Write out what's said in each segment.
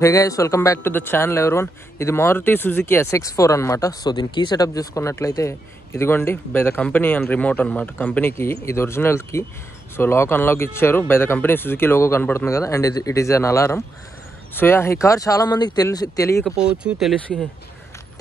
Hey guys, welcome back to the channel everyone. ఇది Maruti Suzuki SX4 అనమాట. So దీని key setup చూసుకున్నట్లయితే ఇదిగోండి by the company and remote అనమాట. కంపెనీకి ఇది original key. So lock unlock ఇచ్చారు. By the company Suzuki logo కనపడుతుంది కదా, and it is an alarm. So ఈ కార్ చాలా మందికి తెలియకపోవచ్చు,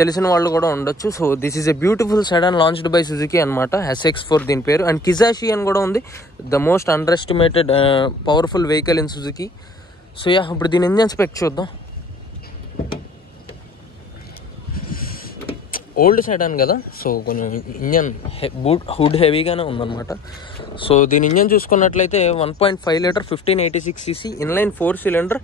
తెలిసిన వాళ్ళు కూడా ఉండొచ్చు. So this is a beautiful sedan launched by Suzuki అనమాట. SX4 దీని పేరు. అండ్ కిజాషి అని కూడా ఉంది, the most underestimated powerful vehicle in Suzuki. So ఇప్పుడు దీని ఇంజన్ స్పెక్ చూద్దాం. ఓల్డ్ సెడాన్ కదా, సో కొంచెం ఇంజన్ హుడ్ హెవీగానే ఉందన్నమాట. సో దీని ఇంజన్ చూసుకున్నట్లయితే 1.5 litre 1586cc inline 4 cylinder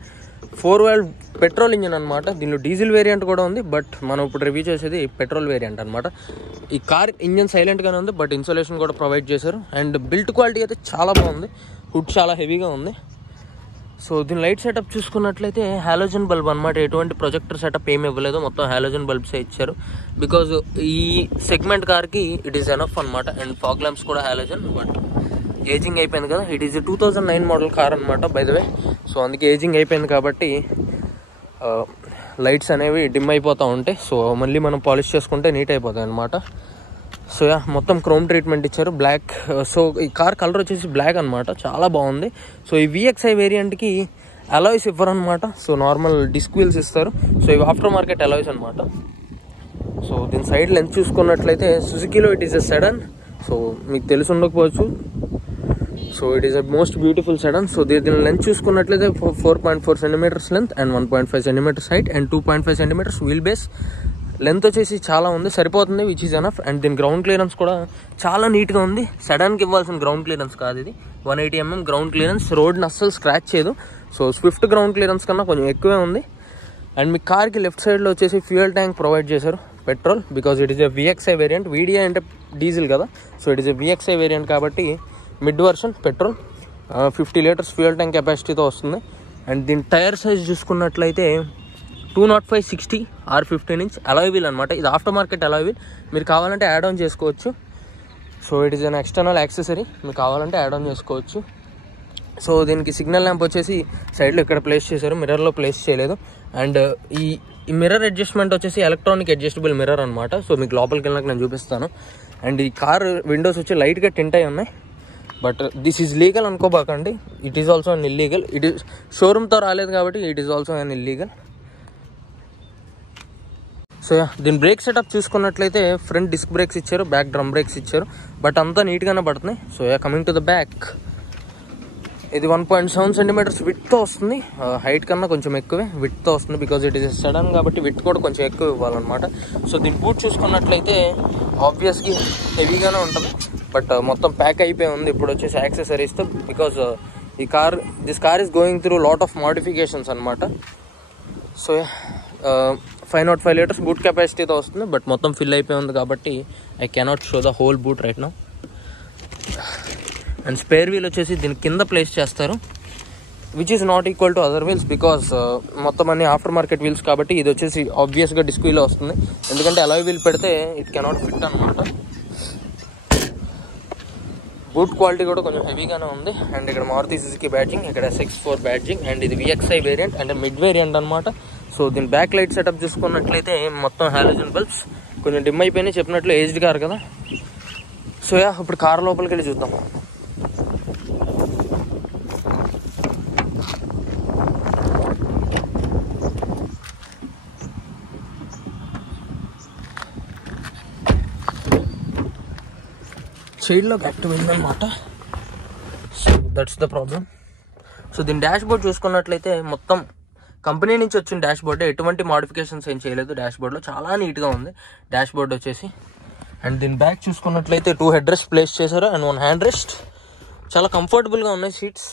4 valve petrol engine అనమాట. దీనిలో డీజిల్ వేరియంట్ కూడా ఉంది, బట్ మనం ఇప్పుడు రివ్యూ చేసేది పెట్రోల్ వేరియంట్ అనమాట. ఈ కార్ ఇంజన్ సైలెంట్గానే ఉంది, బట్ ఇన్సులేషన్ కూడా ప్రొవైడ్ చేశారు. అండ్ బిల్ట్ క్వాలిటీ అయితే చాలా బాగుంది, హుడ్ చాలా హెవీగా ఉంది. సో దీని లైట్ సెటప్ చూసుకున్నట్లయితే హాలోజన్ బల్బ్ అనమాట. ఎటువంటి ప్రొజెక్టర్ సెటప్ ఏమి ఇవ్వలేదు, మొత్తం హాలోజన్ బల్బ్సే ఇచ్చారు. బికాజ్ ఈ సెగ్మెంట్ కార్కి ఇట్ ఈస్ ఎనఫ్ అనమాట. అండ్ ఫాగ్ ల్యాంప్స్ కూడా హాలోజన్, బట్ ఏజింగ్ అయిపోయింది కదా. ఇట్ ఈస్ 2009 మోడల్ కార్ అనమాట బై ద వే. సో అందుకే ఏజింగ్ అయిపోయింది కాబట్టి లైట్స్ అనేవి డిమ్ అయిపోతూ ఉంటాయి. సో మళ్ళీ మనం పాలిష్ చేసుకుంటే నీట్ అయిపోతాయి అనమాట. సో మొత్తం క్రోమ్ ట్రీట్మెంట్ ఇచ్చారు, బ్లాక్. సో ఈ కార్ కలర్ వచ్చేసి బ్లాక్ అనమాట, చాలా బాగుంది. సో ఈ VXI వేరియంట్కి అలాయ్స్ ఇవ్వరు అనమాట. సో నార్మల్ డిస్క్ వీల్స్ ఇస్తారు. సో ఇవి ఆఫ్టర్ మార్కెట్ అలాయ్స్ అనమాట. సో దీని సైడ్ లెంత్ చూసుకున్నట్లయితే సుజుకిలో it is a sedan. So మీకు తెలిసి ఉండకపోవచ్చు. So it is a most beautiful sedan. So దీని లెంత్ చూసుకున్నట్లయితే 4.4 centimetres length and 1.5 centimetres height and 2.5 centimetres wheelbase. Length వచ్చేసి చాలా ఉంది, సరిపోతుంది, విచ్ ఈజ్ ఎనఫ్. అండ్ దీని గ్రౌండ్ క్లియరెన్స్ కూడా చాలా నీట్గా ఉంది. సెడాన్కి ఇవ్వాల్సిన గ్రౌండ్ క్లియరెన్స్ కాదు ఇది, 180 mm గ్రౌండ్ క్లియరెన్స్. రోడ్ని అస్సలు స్క్రాచ్ చేయదు. సో స్విఫ్ట్ గ్రౌండ్ క్లియరెన్స్ కన్నా కొంచెం ఎక్కువే ఉంది. అండ్ మీ కార్కి లెఫ్ట్ సైడ్లో వచ్చేసి ఫ్యూయల్ ట్యాంక్ ప్రొవైడ్ చేశారు, petrol. Because it is a VXI variant. VDI అంటే డీజిల్ కదా, so it is a VXI variant కాబట్టి mid version petrol. 50 litres fuel tank కెపాసిటీతో వస్తుంది. అండ్ దీని టైర్ సైజ్ చూసుకున్నట్లయితే 205/60 R15 ఇంచ్ అలాయ్ వీల్ అనమాట. ఇది ఆఫ్టర్ మార్కెట్ అలాయ్ వీల్, మీరు కావాలంటే యాడ్ ఆన్ చేసుకోవచ్చు. So it is an external accessory, మీరు కావాలంటే యాడ్ ఆన్ చేసుకోవచ్చు. సో దీనికి సిగ్నల్ ల్యాంప్ వచ్చేసి సైడ్లో ఇక్కడ ప్లేస్ చేశారు, మిర్రర్లో ప్లేస్ చేయలేదు. అండ్ ఈ మిర్రర్ అడ్జస్ట్మెంట్ వచ్చేసి ఎలక్ట్రానిక్ అడ్జస్టబుల్ మిర్రర్ అనమాట. సో మీకు లోపలికి వెళ్ళినాక నేను చూపిస్తాను. అండ్ ఈ కార్ విండోస్ వచ్చి లైట్గా టింట్ అయి ఉన్నాయి, బట్ దిస్ ఈజ్ లీగల్ అనుకోబాకండి. It is also an illegal. It is షోరూమ్తో రాలేదు కాబట్టి it is also an illegal. So దీని బ్రేక్ సెటప్ చూసుకున్నట్లయితే ఫ్రంట్ డిస్క్ బ్రేక్స్ ఇచ్చారు, బ్యాక్ డ్రమ్ బ్రేక్స్ ఇచ్చారు, బట్ అంతా నీట్గానే పడుతున్నాయి. So coming to the back, ఇది 1.7 సెంటీమీటర్స్ విడ్త్తో వస్తుంది. హైట్ కన్నా కొంచెం ఎక్కువే విడ్త్తో వస్తుంది, బికాజ్ ఇట్ ఈస్ సడన్ కాబట్టి విడ్త్ కూడా కొంచెం ఎక్కువ ఇవ్వాలన్నమాట. సో దీని బూట్ చూసుకున్నట్లయితే ఆబ్వియస్లీ హెవీగానే ఉంటుంది, బట్ మొత్తం ప్యాక్ అయిపోయి ఉంది ఇప్పుడు వచ్చేసి యాక్సెసరీస్తో. Because this car is going through lot of modifications అనమాట. సో 505 లీటర్స్ బూట్ కెపాసిటీతో వస్తుంది, బట్ మొత్తం ఫిల్ అయిపోయి ఉంది కాబట్టి I cannot show the whole boot right now. And spare wheel వచ్చేసి దీని కింద ప్లేస్ చేస్తారు, which is not equal to other wheels. Because మొత్తం అన్ని ఆఫ్టర్ మార్కెట్ వీల్స్ కాబట్టి ఇది వచ్చేసి ఆబ్వియస్గా డిస్క్ వీల్ వస్తుంది, ఎందుకంటే అలాయ్ వీల్ పెడితే ఇట్ కెనాట్ ఫిట్ అనమాట. బూట్ క్వాలిటీ కూడా కొంచెం హెవీగానే ఉంది. అండ్ ఇక్కడ మారుతి సుజుకి బ్యాడ్జింగ్, ఇక్కడ SX4 బ్యాడ్జింగ్. అండ్ ఇది VXI వేరియంట్ అంటే మిడ్ వేరియంట్ అనమాట. సో దీని బ్యాక్ లైట్ సెటప్ చూసుకున్నట్లయితే మొత్తం హాలోజన్ బల్బ్స్, కొంచెం డిమ్ అయిపోయినాయి, చెప్పినట్లు ఏజ్డ్ కార్ కదా. సో ఇప్పుడు కార్ లోపలికి వెళ్ళి చూద్దాం. సైడ్లోకి యాక్టివ్ అయిందనమాట. So that's the problem. So దీని డాష్ బోర్డ్ చూసుకున్నట్లయితే మొత్తం కంపెనీ నుంచి వచ్చిన డాష్ బోర్డ్, ఎటువంటి మోడిఫికేషన్స్ ఏం చేయలేదు. డాష్ బోర్డ్లో చాలా నీట్గా ఉంది డాష్ బోర్డ్ వచ్చేసి. అండ్ దీని బ్యాక్ చూసుకున్నట్లయితే 2 హెడ్ రెస్ట్ ప్లేస్ చేశారు అండ్ 1 హ్యాండ్ రెస్ట్. చాలా కంఫర్టబుల్గా ఉన్నాయి సీట్స్.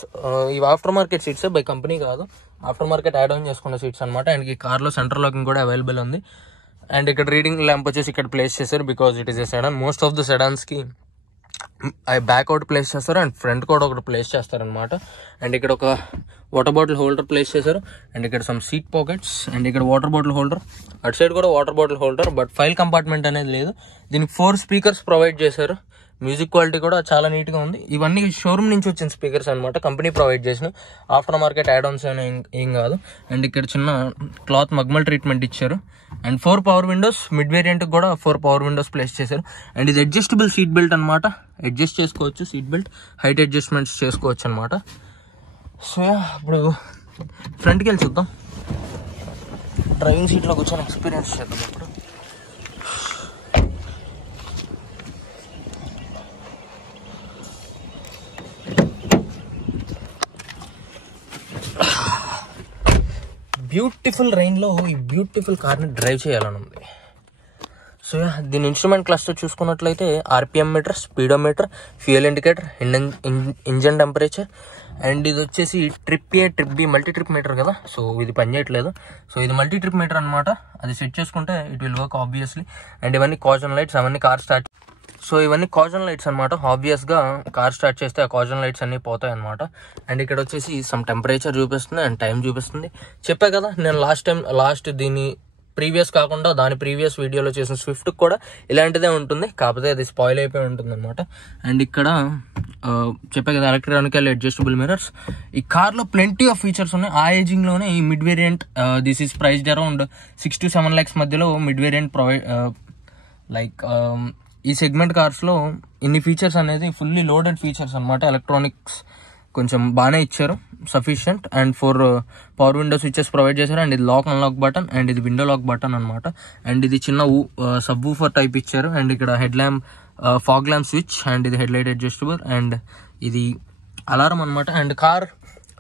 ఇవి aftermarket seats, by company కాదు, ఆఫ్టర్ మార్కెట్ యాడ్ ఆన్ చేసుకున్న సీట్స్ అనమాట. అండ్ ఈ కార్లో సెంటర్ లాకింగ్ కూడా అవైలబుల్ ఉంది. అండ్ ఇక్కడ రీడింగ్ ల్యాంప్ వచ్చేసి ఇక్కడ ప్లేస్ చేశారు, because it is a sedan. Most of the సెడాన్స్కి బ్యాక్ అవుట్ ప్లేస్ చేస్తారు అండ్ ఫ్రంట్ కూడా ఒకటి ప్లేస్ చేస్తారనమాట. అండ్ ఇక్కడ ఒక వాటర్ బాటిల్ హోల్డర్ ప్లేస్ చేశారు. అండ్ ఇక్కడ సమ్ సీట్ పాకెట్స్. అండ్ ఇక్కడ వాటర్ బాటిల్ హోల్డర్, అటు సైడ్ కూడా water bottle holder, but file compartment అనేది లేదు. దీనికి 4 స్పీకర్స్ ప్రొవైడ్ చేశారు. మ్యూజిక్ క్వాలిటీ కూడా చాలా నీట్గా ఉంది. ఇవన్నీ షోరూమ్ నుంచి వచ్చిన స్పీకర్స్ అనమాట, కంపెనీ ప్రొవైడ్ చేసిన, ఆఫ్టర్ మార్కెట్ యాడ్ ఆన్స్ ఏం కాదు. అండ్ ఇక్కడ చిన్న క్లాత్ మగ్మల్ ట్రీట్మెంట్ ఇచ్చారు. అండ్ 4 పవర్ విండోస్, మిడ్ వేరియంట్కి కూడా 4 పవర్ విండోస్ ప్లేస్ చేశారు. అండ్ ఇది అడ్జస్టబుల్ సీట్ బెల్ట్ అనమాట, అడ్జస్ట్ చేసుకోవచ్చు సీట్ బెల్ట్, హైట్ అడ్జస్ట్మెంట్స్ చేసుకోవచ్చు అనమాట. సో ఇప్పుడు ఫ్రంట్కి వెళ్ళి చూద్దాం, డ్రైవింగ్ సీట్లో కూర్చొని ఎక్స్పీరియన్స్ చేద్దాం. ఇప్పుడు బ్యూటిఫుల్ రైన్లో ఈ బ్యూటిఫుల్ కార్ని డ్రైవ్ చేయాలని ఉంది. సో దీని ఇన్స్ట్రుమెంట్ క్లస్టర్ చూసుకున్నట్లయితే RPM meter, speedometer, fuel indicator, engine temperature, and ఇది వచ్చేసి trip A, trip B, multi trip meter కదా. సో ఇది పనిచేయట్లేదు. సో ఇది మల్టీ ట్రిప్ మీటర్ అనమాట, అది సెట్ చేసుకుంటే it will work obviously. And ఇవన్నీ కాజన్ లైట్స్, అవన్నీ కార్ స్టార్ట్. సో ఇవన్నీ కాజన్ లైట్స్ అనమాట, ఆబ్వియస్గా కార్ స్టార్ట్ చేస్తే ఆ కాజన్ లైట్స్ అన్నీ పోతాయి అనమాట. అండ్ ఇక్కడ వచ్చేసి సమ్ టెంపరేచర్ చూపిస్తుంది అండ్ టైం చూపిస్తుంది. చెప్పా కదా నేను లాస్ట్ దీని ప్రీవియస్ కాకుండా దాని ప్రీవియస్ వీడియోలో చేసిన స్విఫ్ట్కి కూడా ఇలాంటిదే ఉంటుంది, కాకపోతే అది స్పాయిల్ అయిపోయి ఉంటుంది అనమాట. అండ్ ఇక్కడ చెప్పే కదా ఎలక్ట్రానికల్ అడ్జస్టబుల్ మిరర్స్. ఈ కార్లో ప్లెంటీ ఆఫ్ ఫీచర్స్ ఉన్నాయి. ఆ ఏజింగ్లోనే ఈ mid variant this is priced around 6 to 7 lakhs మధ్యలో మిడ్ వేరియంట్ ప్రొవైడ్, లైక్ ఈ సెగ్మెంట్ కార్స్లో ఇన్ని ఫీచర్స్ అనేది ఫుల్లీ లోడెడ్ ఫీచర్స్ అనమాట. ఎలక్ట్రానిక్స్ కొంచెం బాగానే ఇచ్చారు, sufficient. And 4 power window switches provide చేశారు. అండ్ ఇది లాక్ అన్లాక్ బటన్, అండ్ ఇది విండో లాక్ బటన్ అనమాట. అండ్ ఇది చిన్న సబ్ వూఫర్ టైప్ ఇచ్చారు. అండ్ ఇక్కడ head lamp, fog lamp switch, and ఇది హెడ్ లైట్ అడ్జస్టబుల్, అండ్ ఇది అలారం అనమాట. అండ్ కార్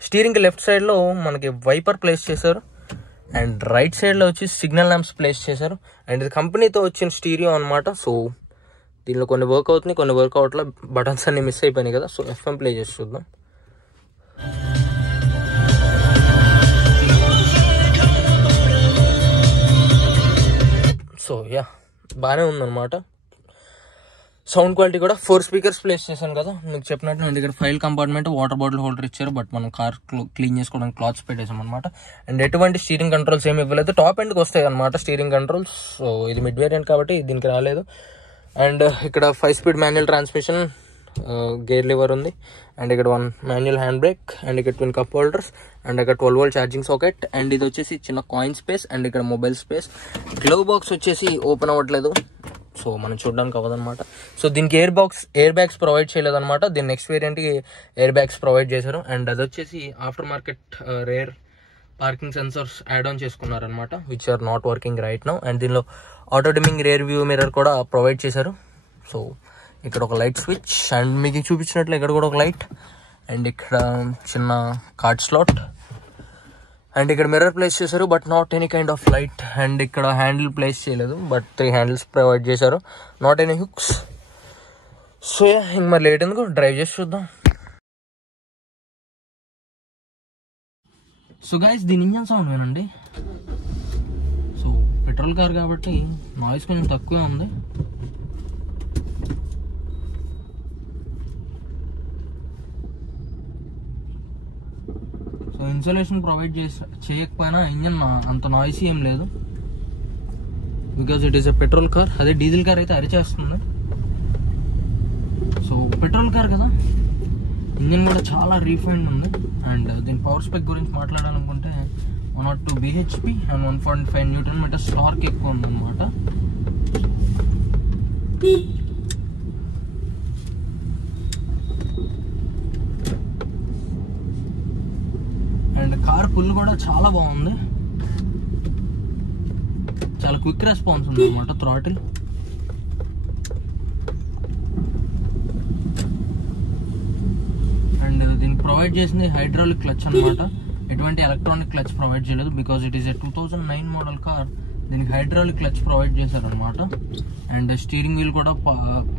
స్టీరింగ్ లెఫ్ట్ సైడ్లో మనకి వైపర్ ప్లేస్ చేశారు, అండ్ రైట్ సైడ్లో వచ్చి సిగ్నల్ ల్యాంప్స్ ప్లేస్ చేశారు. అండ్ ఇది కంపెనీతో వచ్చిన స్టీరియో అనమాట. సో దీనిలో కొన్ని వర్క్ అవుతున్నాయి, కొన్ని వర్క్ అవట్లా, బటన్స్ అన్ని మిస్ అయిపోయినాయి కదా. సో ఎఫ్ఎం ప్లే చేసి చూద్దాం. సో బాగానే ఉందన్నమాట. సౌండ్ క్వాలిటీ కూడా 4 స్పీకర్స్ ప్లేస్ చేశాను కదా మీకు చెప్పినట్టు. అండ్ ఇక్కడ file compartment, water bottle holder ఇచ్చారు, బట్ మనం కార్ క్లీన్ చేసుకోవడానికి క్లాత్స్ పెట్టేసాం అనమాట. అండ్ ఎటువంటి స్టీరింగ్ కంట్రోల్స్ ఏమి ఇవ్వలేదు, టాప్ ఎండ్కి వస్తాయి అనమాట స్టీరింగ్ కంట్రోల్స్. సో ఇది మిడ్ వేరియంట్ కాబట్టి దీనికి రాలేదు. అండ్ ఇక్కడ 5 speed manual transmission, gear lever ఉంది. అండ్ ఇక్కడ 1 మాన్యువల్ హ్యాండ్ బ్రేక్, అండ్ ఇక్కడ 2 కప్ హోల్డర్స్, అండ్ ఇక్కడ 12 volt ఛార్జింగ్ సాకెట్. అండ్ ఇది వచ్చేసి చిన్న కాయిన్ స్పేస్, అండ్ ఇక్కడ మొబైల్ స్పేస్. గ్లవ్ బాక్స్ వచ్చేసి ఓపెన్ అవ్వట్లేదు, సో మనం చూడడానికి అవ్వదన్నమాట. సో దీనికి ఎయిర్ బ్యాగ్స్ ప్రొవైడ్ చేయలేదన్నమాట. దీని నెక్స్ట్ వేరియంట్కి ఎయిర్ బ్యాగ్స్ ప్రొవైడ్ చేశారు. అండ్ అది వచ్చేసి aftermarket rear parking sensors add on చేసుకున్నారనమాట, which are not working right now. And దీనిలో auto dimming rear view mirror కూడా ప్రొవైడ్ చేశారు. సో ఇక్కడ ఒక లైట్ స్విచ్, అండ్ మీకు చూపించినట్లు ఇక్కడ కూడా ఒక లైట్, అండ్ ఇక్కడ చిన్న కార్డ్ స్లాట్, అండ్ ఇక్కడ మిర్రర్ ప్లేస్ చేశారు, but not any kind of light. And ఇక్కడ హ్యాండిల్ ప్లేస్ చేయలేదు, బట్ 3 హ్యాండిల్స్ ప్రొవైడ్ చేశారు, నాట్ ఎనీ హుక్స్. సో ఇంక మరి లేట్ ఎందుకు, డ్రైవ్ చేసి చూద్దాం. సో గైస్ దీని ఇంజన్ సౌండ్ వినండి. సో పెట్రోల్ కార్ కాబట్టి నాయిస్ కొంచెం తక్కువే ఉంది. సో ఇన్సులేషన్ ప్రొవైడ్ చేయకపోయినా ఇంజన్ అంత నాయిస్ ఏం లేదు, because it is a petrol car. అదే డీజిల్ కార్ అయితే అరిచేస్తుంది. సో పెట్రోల్ కార్ కదా, ఇంజన్ కూడా చాలా రీఫైండ్ ఉంది. అండ్ దీని పవర్ స్పెక్ గురించి మాట్లాడాలనుకుంటే 102 bhp అండ్ 1.5 Nm టార్క్ ఎక్కువ ఉందన్నమాట. అండ్ కార్ పుల్ కూడా చాలా బాగుంది, చాలా క్విక్ రెస్పాన్స్ ఉంది అనమాట థ్రాటిల్. అండ్ దీనికి ప్రొవైడ్ చేసింది హైడ్రాలిక్ క్లచ్ అనమాట. ఎటువంటి ఎలక్ట్రానిక్ క్లచ్ ప్రొవైడ్ చేయలేదు, because it is a 2009 model car. దీనికి హైడ్రాలిక్ క్లచ్ ప్రొవైడ్ చేశారనమాట. అండ్ స్టీరింగ్ వీల్ కూడా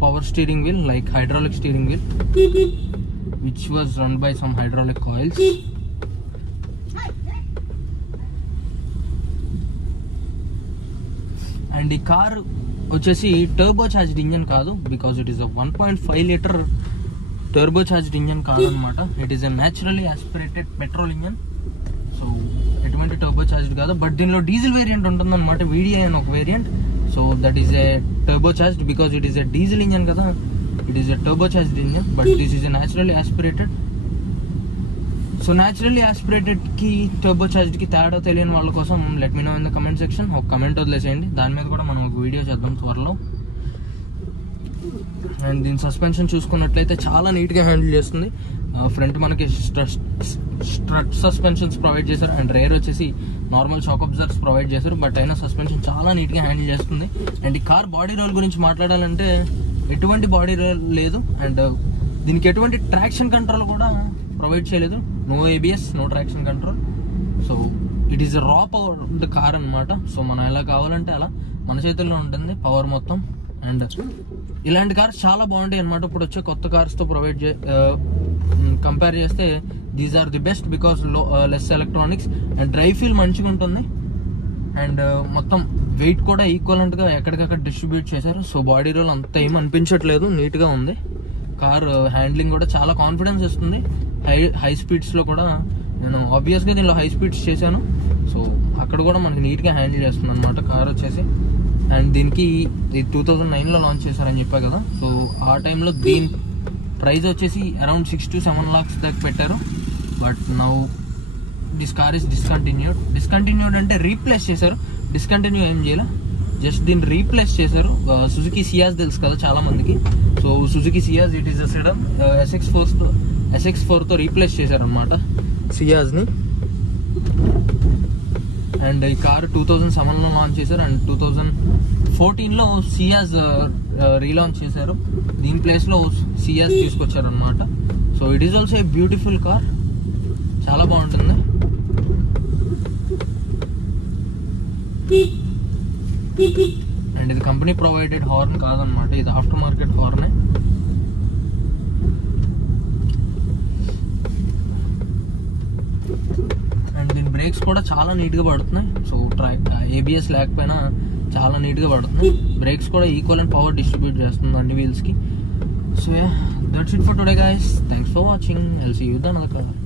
power steering wheel, like hydraulic steering wheel, which was run by some hydraulic coils. And ఈ car వచ్చేసి turbocharged engine కాదు, because it is 1.5 liter turbocharged engine కాదు అనమాట. It is a naturally aspirated petrol engine. So ఎటువంటి turbocharged కాదు, but దీనిలో diesel variant ఉంటుంది అనమాట, VDI అని ఒక వేరియంట్. So that is a turbocharged, because it is a diesel engine కదా. It is a turbocharged engine, but this is a naturally aspirated. So naturally ఆస్పిరేటెడ్కి టర్బోచార్జ్డ్కి తేడా తెలియని వాళ్ళ కోసం let me know in the comment section. ఒక comment వదిలేసేయండి, దాని మీద కూడా మనం ఒక వీడియో చేద్దాం త్వరలో. అండ్ దీని సస్పెన్షన్ చూసుకున్నట్లయితే చాలా నీట్గా హ్యాండిల్ చేస్తుంది. ఫ్రంట్ మనకి స్ట్రట్ సస్పెన్షన్స్ ప్రొవైడ్ చేశారు, అండ్ రేర్ వచ్చేసి నార్మల్ షాక్ అబ్జర్వర్స్ ప్రొవైడ్ చేశారు. బట్ అయినా సస్పెన్షన్ చాలా నీట్గా హ్యాండిల్ చేస్తుంది. అండ్ ఈ కార్ బాడీ రోల్ గురించి మాట్లాడాలంటే ఎటువంటి బాడీ రోల్ లేదు, అండ్ దీనికి ఎటువంటి ట్రాక్షన్ కంట్రోల్ కూడా ప్రొవైడ్ చేయలేదు. No ABS, no traction control. So it is raw power car అనమాట. సో మనం ఎలా కావాలంటే అలా మన చేతుల్లో ఉంటుంది పవర్ మొత్తం. అండ్ ఇలాంటి కార్స్ చాలా బాగుంటాయి అనమాట. ఇప్పుడు వచ్చే కొత్త కార్స్తో కంపేర్ చేస్తే these are the best because less electronics and drive feel మంచిగా ఉంటుంది. అండ్ మొత్తం వెయిట్ కూడా ఈక్వలెంట్గా ఎక్కడికక్కడ డిస్ట్రిబ్యూట్ చేశారు. సో బాడీ రోల్ అంత ఏం అనిపించట్లేదు, నీట్గా ఉంది. కార్ హ్యాండ్లింగ్ కూడా చాలా కాన్ఫిడెన్స్ ఇస్తుంది. హై స్పీడ్స్లో కూడా నేను ఆబ్వియస్గా దీనిలో హై స్పీడ్స్ చేశాను. సో అక్కడ కూడా మనకి నీట్గా హ్యాండిల్ చేస్తుంది అనమాట కార్ వచ్చేసి. అండ్ దీనికి 2009లో లాంచ్ చేశారని చెప్పా కదా. సో ఆ టైంలో దీని ప్రైస్ వచ్చేసి అరౌండ్ 6 to 7 lakhs దాకా పెట్టారు. But now this car is discontinued అంటే రీప్లేస్ చేశారు. డిస్కంటిన్యూ ఏం చేయాల, జస్ట్ దీన్ని రీప్లేస్ చేశారు. సుజుకి సియాజ్ తెలుసు కదా చాలా మందికి. So Suzuki Ciaz it is a sedan SX4తో రీప్లేస్ చేశారు అనమాట సియాజ్ని. అండ్ ఈ కార్ 2007లో లాంచ్ చేశారు, అండ్ 2014లో సియాజ్ రీలాంచ్ చేశారు. దీని ప్లేస్లో సియాజ్ తీసుకొచ్చారు అనమాట. So it is also a beautiful car, చాలా బాగుంటుంది. అండ్ ఇది కంపెనీ ప్రొవైడెడ్ హార్న్ కాదనమాట, ఇది ఆఫ్టర్ మార్కెట్ హార్నే. అండ్ దీని బ్రేక్స్ కూడా చాలా నీట్గా పడుతున్నాయి. సో ABS లేకపోయినా చాలా నీట్గా పడుతుంది. బ్రేక్స్ కూడా ఈక్వల్ అండ్ పవర్ డిస్ట్రిబ్యూట్ చేస్తుంది అన్ని వీల్స్కి. So that's it for today guys. Thanks for watching. I'll see you with another colour.